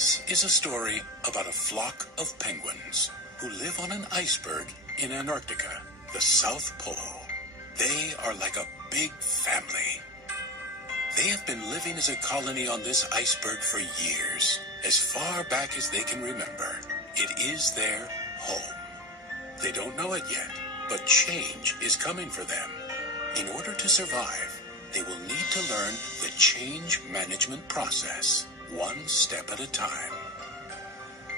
This is a story about a flock of penguins who live on an iceberg in Antarctica, the South Pole. They are like a big family. They have been living as a colony on this iceberg for years, as far back as they can remember. It is their home. They don't know it yet, but change is coming for them. In order to survive, they will need to learn the change management process, one step at a time.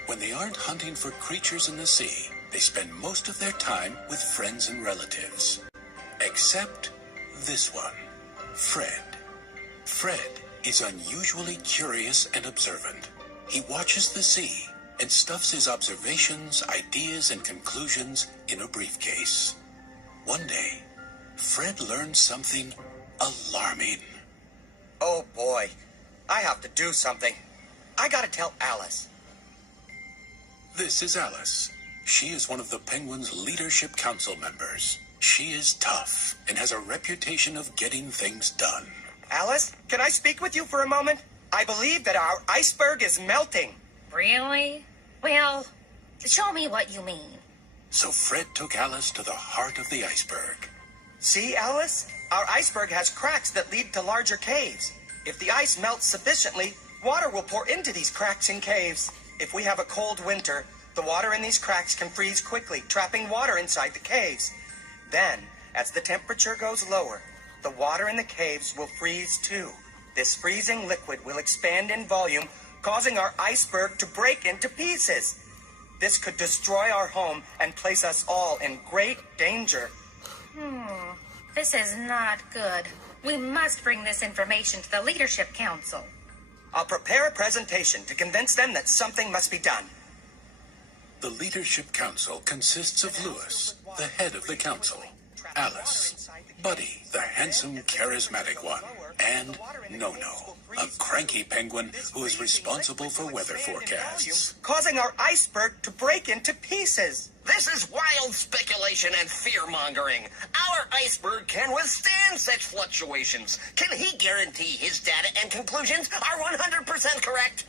When they aren't hunting for creatures in the sea, they spend most of their time with friends and relatives. Except this one, Fred. Fred is unusually curious and observant. He watches the sea and stuffs his observations, ideas, and conclusions in a briefcase. One day, Fred learned something alarming. Oh boy, I have to do something. I gotta tell Alice. This is Alice. She is one of the Penguins' Leadership Council members. She is tough and has a reputation of getting things done. Alice, can I speak with you for a moment? I believe that our iceberg is melting. Really? Well, show me what you mean. So Fred took Alice to the heart of the iceberg. See, Alice? Our iceberg has cracks that lead to larger caves. If the ice melts sufficiently, water will pour into these cracks and caves. If we have a cold winter, the water in these cracks can freeze quickly, trapping water inside the caves. Then, as the temperature goes lower, the water in the caves will freeze too. This freezing liquid will expand in volume, causing our iceberg to break into pieces. This could destroy our home and place us all in great danger. This is not good. We must bring this information to the Leadership Council. I'll prepare a presentation to convince them that something must be done. The Leadership Council consists of Lewis, the head of the council, Alice, Buddy, the handsome, charismatic one, and Nono, a cranky penguin who is responsible for weather forecasts. Causing our iceberg to break into pieces. This is wild speculation and fear-mongering. Our iceberg can withstand such fluctuations. Can he guarantee his data and conclusions are 100% correct?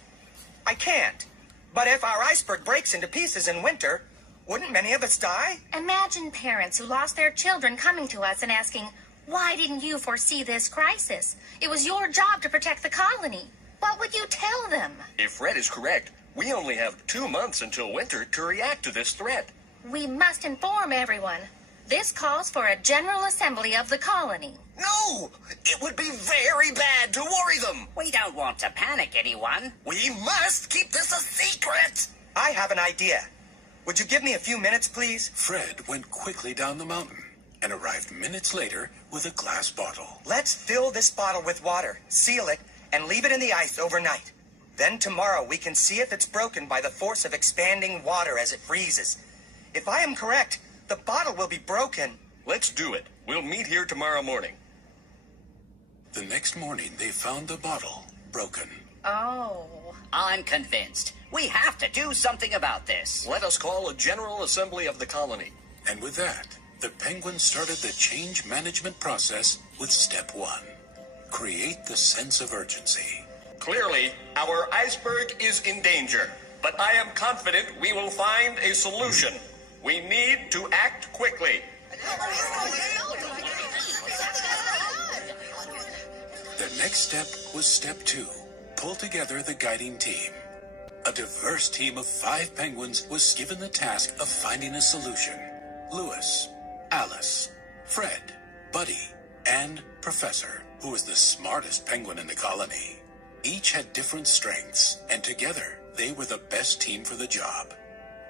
I can't. But if our iceberg breaks into pieces in winter, wouldn't many of us die? Imagine parents who lost their children coming to us and asking, "Why didn't you foresee this crisis? It was your job to protect the colony." What would you tell them? If Fred is correct, we only have 2 months until winter to react to this threat. We must inform everyone. This calls for a general assembly of the colony. No! It would be very bad to worry them. We don't want to panic anyone. We must keep this a secret. I have an idea. Would you give me a few minutes, please? Fred went quickly down the mountain and arrived minutes later with a glass bottle. Let's fill this bottle with water, seal it, and leave it in the ice overnight. Then tomorrow we can see if it's broken by the force of expanding water as it freezes. If I am correct, the bottle will be broken. Let's do it. We'll meet here tomorrow morning. The next morning, they found the bottle broken. Oh. I'm convinced. We have to do something about this. Let us call a general assembly of the colony. And with that, the Penguins started the change management process with step 1. Create the sense of urgency. Clearly, our iceberg is in danger, but I am confident we will find a solution. We need to act quickly. The next step was step 2. Pull together the guiding team. A diverse team of 5 penguins was given the task of finding a solution. Lewis, Alice, Fred, Buddy, and Professor, who was the smartest penguin in the colony. Each had different strengths, and together they were the best team for the job.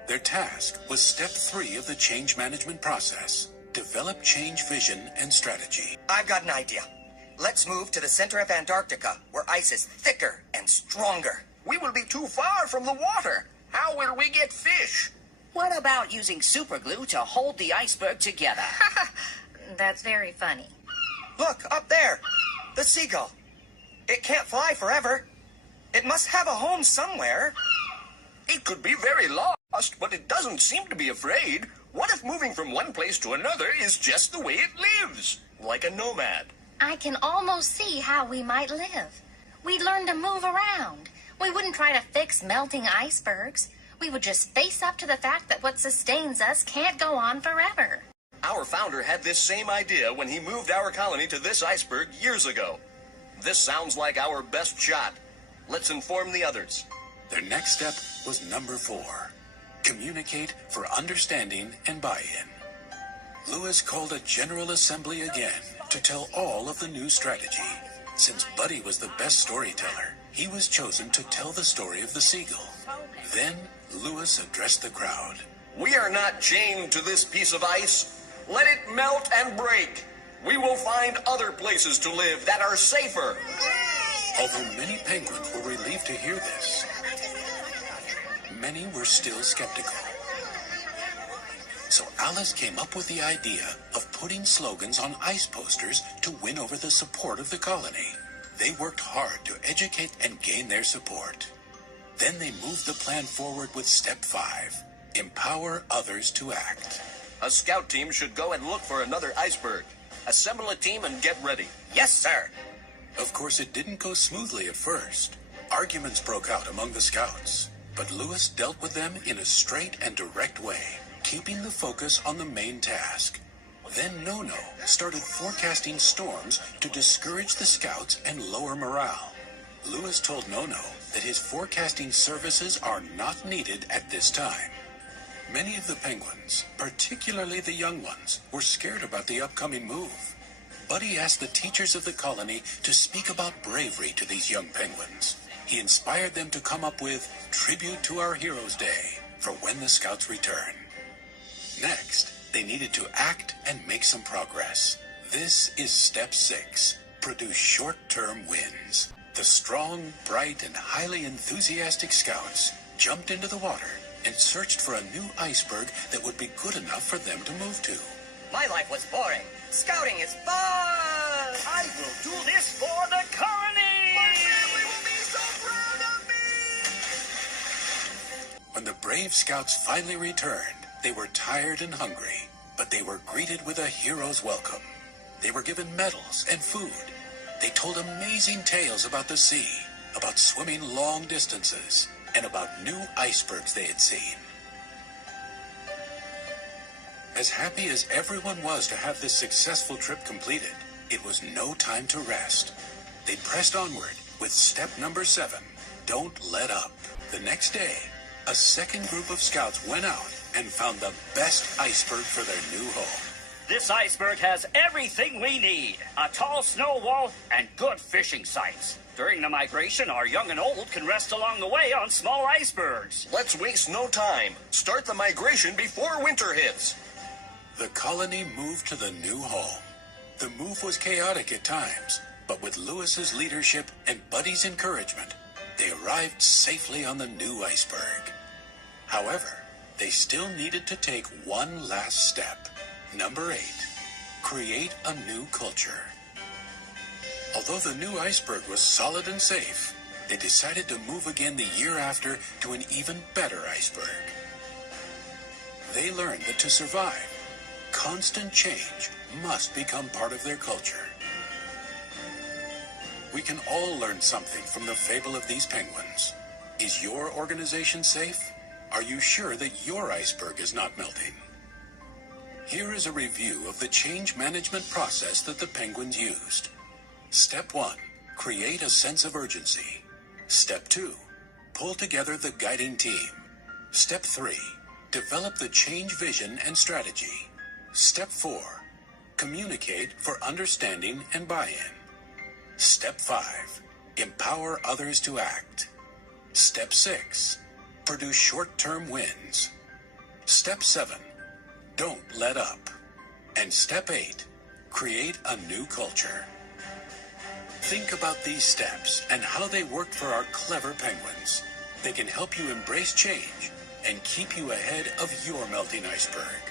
Their task was step 3 of the change management process. Develop change vision and strategy. I've got an idea. Let's move to the center of Antarctica, where ice is thicker and stronger. We will be too far from the water. How will we get fish? What about using superglue to hold the iceberg together? That's very funny. Look, up there. The seagull. It can't fly forever. It must have a home somewhere. It could be very lost, but it doesn't seem to be afraid. What if moving from one place to another is just the way it lives? Like a nomad. I can almost see how we might live. We'd learn to move around. We wouldn't try to fix melting icebergs. We would just face up to the fact that what sustains us can't go on forever. Our founder had this same idea when he moved our colony to this iceberg years ago. This sounds like our best shot. Let's inform the others. Their next step was number 4. Communicate for understanding and buy-in. Lewis called a general assembly again to tell all of the new strategy. Since Buddy was the best storyteller, he was chosen to tell the story of the seagull. Then Lewis addressed the crowd. We are not chained to this piece of ice. Let it melt and break. We will find other places to live that are safer. Although many penguins were relieved to hear this, many were still skeptical. So Alice came up with the idea of putting slogans on ice posters to win over the support of the colony. They worked hard to educate and gain their support. Then they moved the plan forward with step 5, empower others to act. A scout team should go and look for another iceberg. Assemble a team and get ready. Yes, sir. Of course, it didn't go smoothly at first. Arguments broke out among the scouts, but Lewis dealt with them in a straight and direct way, keeping the focus on the main task. Then No-No started forecasting storms to discourage the scouts and lower morale. Lewis told No-No that his forecasting services are not needed at this time. Many of the penguins, particularly the young ones, were scared about the upcoming move. Buddy asked the teachers of the colony to speak about bravery to these young penguins. He inspired them to come up with Tribute to Our Heroes Day for when the scouts return. Next, they needed to act and make some progress. This is step 6, produce short-term wins. The strong, bright, and highly enthusiastic scouts jumped into the water and searched for a new iceberg that would be good enough for them to move to. My life was boring. Scouting is fun! I will do this for the colony! My family will be so proud of me! When the brave scouts finally returned, they were tired and hungry, but they were greeted with a hero's welcome. They were given medals and food. They told amazing tales about the sea, about swimming long distances, and about new icebergs they had seen. As happy as everyone was to have this successful trip completed, it was no time to rest. They pressed onward with step number 7, don't let up. The next day, a second group of scouts went out and found the best iceberg for their new home. This iceberg has everything we need. A tall snow wall and good fishing sites. During the migration, our young and old can rest along the way on small icebergs. Let's waste no time. Start the migration before winter hits. The colony moved to the new home. The move was chaotic at times, but with Lewis's leadership and Buddy's encouragement, they arrived safely on the new iceberg. However, they still needed to take one last step. Number 8, create a new culture. Although the new iceberg was solid and safe, they decided to move again the year after to an even better iceberg. They learned that to survive, constant change must become part of their culture. We can all learn something from the fable of these penguins. Is your organization safe? Are you sure that your iceberg is not melting? Here is a review of the change management process that the penguins used. Step 1, create a sense of urgency. Step 2, pull together the guiding team. Step 3, develop the change vision and strategy. Step 4, communicate for understanding and buy-in. Step 5, empower others to act. Step 6, produce short-term wins. Step 7, don't let up. And step 8, create a new culture. Think about these steps and how they work for our clever penguins. They can help you embrace change and keep you ahead of your melting iceberg.